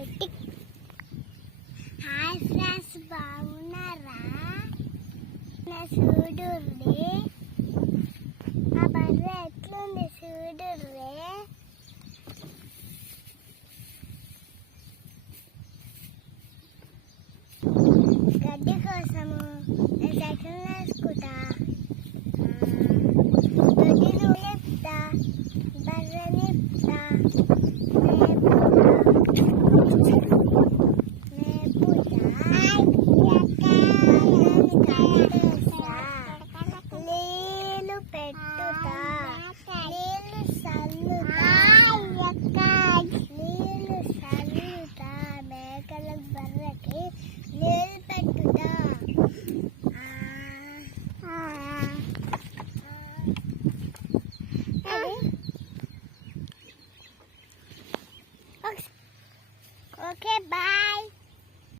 పెట్టి hi friends, బాగున్నారా? నా చూడుర్రి, ఆ బర్రె ఎట్లుంది చూడుర్రి. గడ్డి కోసము నేను సైకిల్ వేసుకుంటా, దొడ్డిలు చెప్తా, బర్రెని చెప్తా, నీళ్ళు పెట్టుతా, నీళ్ళు చల్లుతా, మేకలకు బర్రెకి నీళ్ళు పెట్టుతా. Okay, bye.